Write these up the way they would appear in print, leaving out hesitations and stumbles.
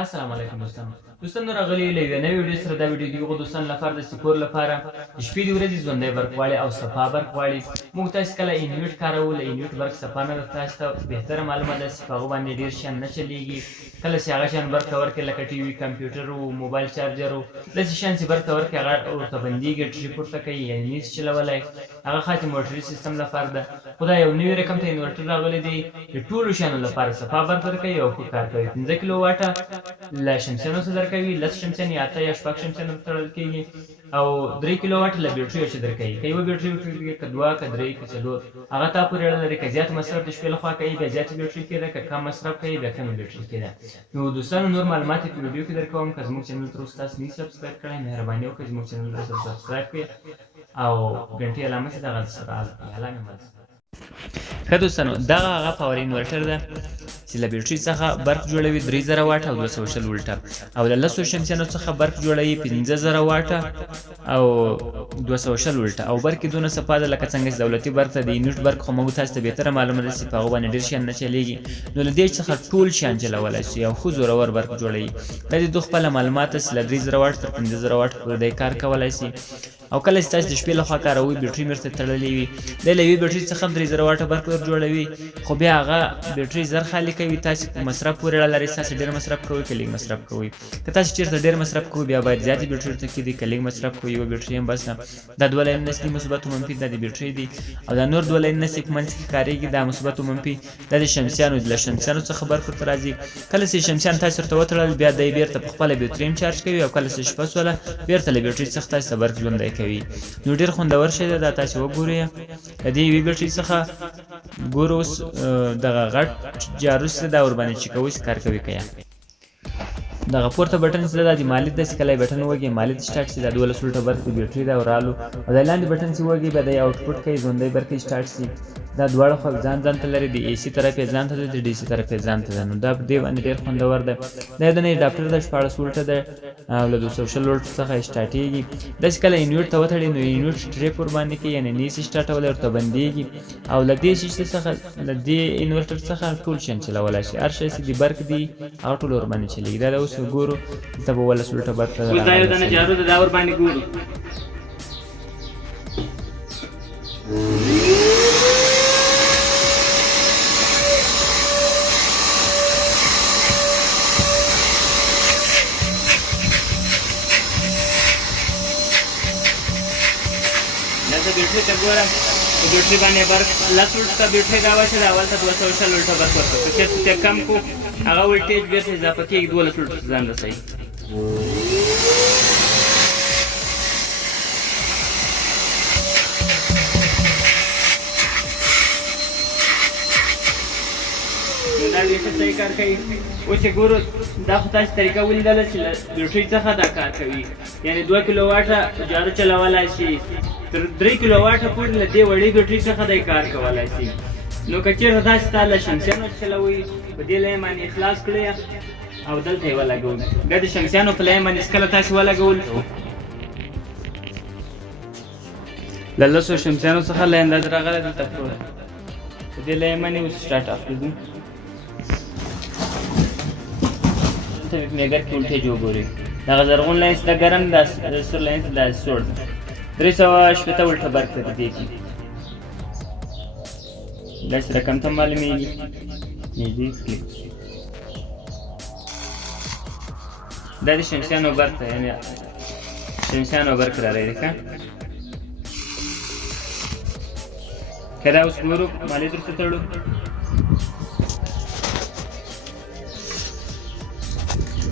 السلام علیکم دوستانو راغلی له یوې نوې ویډیو سره. دا ویډیو د هغو دوستانو لپاره د سکور لپاره د شپې د ورځې ژوندی برق غواړي او صفا برق غواړي. موږ تاسو کله انویټ کاروو، له انویټ برق صفا نه ده. تاسو ته بهتره معلومه ده چې په هغو باندې ډېر شیان نه چلیږي. کله چې هغه شیان برق ته ورکړې لکه ټي وي، کمپیوټر و، موبایل چارجر و، داسې شیان چې برق ته ورکړې هغه ورته بندېږي، ټري پورته کوي، یعنې نشي چلولی. هغه خاص موټري سیستم لپاره ده. خو دا یو نوي رقم ته انورټر راغلی دی د ټولو شیانو لپاره صفا برق ورکوي او ښه کار کوي. 15 کیلو واټه له شمسیانو څخه درکوي، 10 شمسیان یا 8 یا 6 شمسیانو ته تړل کېږي او 3 کیلو واټ له بیټریو چې درکوي. که یوه بیټرۍ ورکوي، که 2، که 3، که 4، هغه تا پورې اړه لري. که زیات مصرف د شپې لخوا کوي بیا زیاتې بیټرۍ کې ده، که کم مصرف کوي بیا کمې بیټرۍ کې ده. نو دوستانو نور معلومات په ویډیو کې درکوم. که زموږ چینل تر اوسه تاسو نه سبسکرایب کړی، مهرباني وکړئ زموږ چینل ته سبسکرایب کړئ او ګنټې علامه چې دغه سره علامه مل. ښه دوستانو، دغه هغه پاور انورټر ده چې له بیټرۍ څخه برق جوړوي 3000 واټه او 220 ولټه، او له 10 شمسیانو څخه برق جوړوي 15000 واټه او 220 ولټه. او برق یې دونه صفا ده لکه څنګه چې دولتي برق ته د یونټ برق خو موږ تاسو ته بهتره معلومه ده چې په هغو باندې ډېر شیان نه چلیږي. نو له دې څخه ټول شیان چلولی شي او ښه زورور برق جوړوي. دا د دوی خپله معلومات چې له 3000 واټ تر 15000 واټ پورې دی کار کولی شي. او کله چې تاسو د شپې لخوا کاروئ بیټرۍ مې ورته تړلې وي، دی له یوې بیټرۍ څخه هم 3000 واټه برق ور جوړوي، خو بیا هغه بیټرۍ زر خالي کوي. تاسو په مصرف پورې اړه لري، تاسو ډېر مصرف کوئ که لږ مصرف کوئ. که تاسو چېرته ډېر مصرف کوئ بیا باید زیاتې بیټرۍ ورته کېږدئ، که لږ مصرف کوئ یوه بیټرۍ هم بس نه. دا 2 لاینونه چې دي مثبت او منفي دا د بیټرۍ دي، او دا نور 2 لاینونه چې په منځ کې کارېږي دا مثبت او منفي دا د شمسیانو دي. له شمسیانو څخه برق ورته راځي. کله چې شمسیان تاسو ورته وتړل بیا دی بېرته په خپله بیټرۍ هم چارج کوي، او کله چې شپه سوله بېرته له بیټرۍ څخه تاسو ته برق ژوندی کوي. نو ډېر خوندور شی ده، دا تاسو وګورئ. د دې یوې بیټرۍ څخه ګورو اوس دغه غټ جارو چې دا ورباندې چې کوئ چې کار کوي که یا دغه پورته بټن چې دا د مالید ده چې کله یې بټن وږي مالید سټارټ شي، دا 12 ولټه برق د بیټرۍ ده ورالو، او دا لاندې بټن چې وږي بیا د آوټپوټ کوي ژوندی برق یې سټارټ شي. دا دواړه خو ځان ته لري، د اي سي طرف یې ځان ته ده، د ډي سي طرف یې ځان ته ده. نو دا په دې باندې ډېر خوندور ده. دا یو دنه اډاپټر ده 14 ولټه ده او له 220 ولټ څخه سټارټېږي. دا چې کله انویټ ته وتړي نو انویټ ټریپ ورباندې کوي، یعنې نه شي سټارټولی، ورته بندېږي. او له دې شي څخه له دې انورټر څخه ټول شیان چلولی شي. هر شی چې د برق دي هغه ټول ورباندې چلېږي. دا اوس ګورو دلته به 12 ولټه برق ده. اوس دا یو دانه جارو ده، دا ورباندې ګورو. دلته بیټرۍ ته ګورم، په بیټرۍ باندې برق 10 ولټه بیټرۍ راوچه ده، اول ته 220 ولټه برق ورکوي. که چېرته ته کم کړو هغه ولټېج بېرته اضافه کېږي 12 ولټو ته ځان رسوي. دا ډېر ښه صحیح کار کوي. اوس یې ګورو دا خو تاسو طریقه ولیدله چې له بیټرۍ څخه دا کار کوي، یعنې 2 کیلو واټه جارو چلولی شي، تر 3 کیلو واټه پورې له دې وړې بیټرۍ څخه دی کار کولی شي. نو که چېرته تاسو تا له شمسیانو چلوئ په دې لاین باندې خلاص کړئ او دلته یې ولګوئ. بیا د شمسیانو په لاین باندې کله تاسو ولګول له 10 شمسیانو څخه لاین دا راغلی دلته پروت په دې لاین باندې اوس سټارټ اف کړو. دلته میګر کې ولټېج وګورئ. دغه زرغون لاین چې دا ګرم ده، د سور لاین چې دا سوړ ده. 380 ولټه برق ته دې کې داسې رقم ته معلومېږي. نږدې کړئ. دا د شمسیانو برق ته، یعنې شمسیانو برق راغلی دی که که دا اوس ګورو مالید ورته تړو.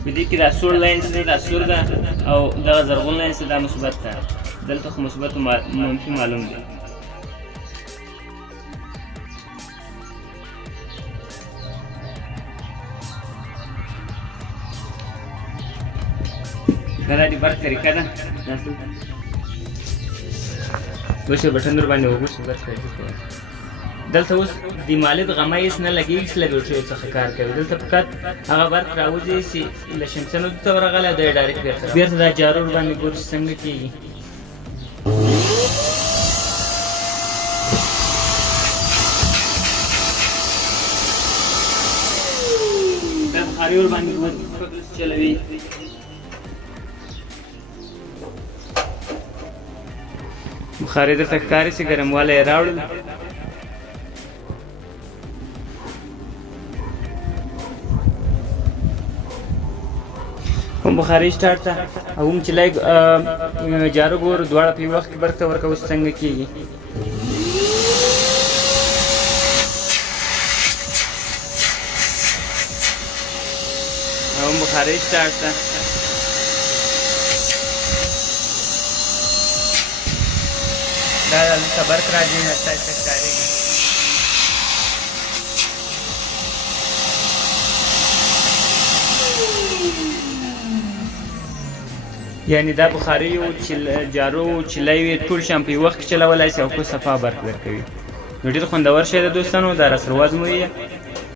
په دې کې دا سوړ لاین چې دی دا سور ده، او دغه زرغون لاین چې دا مثبت ده. دلته خو مثبت او منفي معلوم دی. دا د برق طریقه ده. اوس یې بټن ورباندې وګورئ چې برق راځي. دلته اوس د مالید غمه هېڅ نه لګېږي چې له بیټریو څخه کار کوي. دلته فقط هغه برق راوځي چې له شمسیانو دلته ورغلی او دا یې ډایرکټ بېرته دا جارو ورباندې ګورو چې څنګه کېږي. بخاري ور باندې چلوي. بخاري درته ښکاري چې ګرموالی یې راوړل. هم بخاري سټارټ ته او هم چلای جارو ګور دواړه په یو وخت کې برق ته ورکوو چې څنګه کېږي. او هم بخاري سټارټ ته دا دلته برق راځي تاسو ته ښکارېږي. یعنې دا بخاري او جارو چلای ټول شیان په یو وخت کې چلولی شي او ښه صفا برق درکوي. نو ډېر خوندور شی ده دوستانو، دا راسره وازمویئ.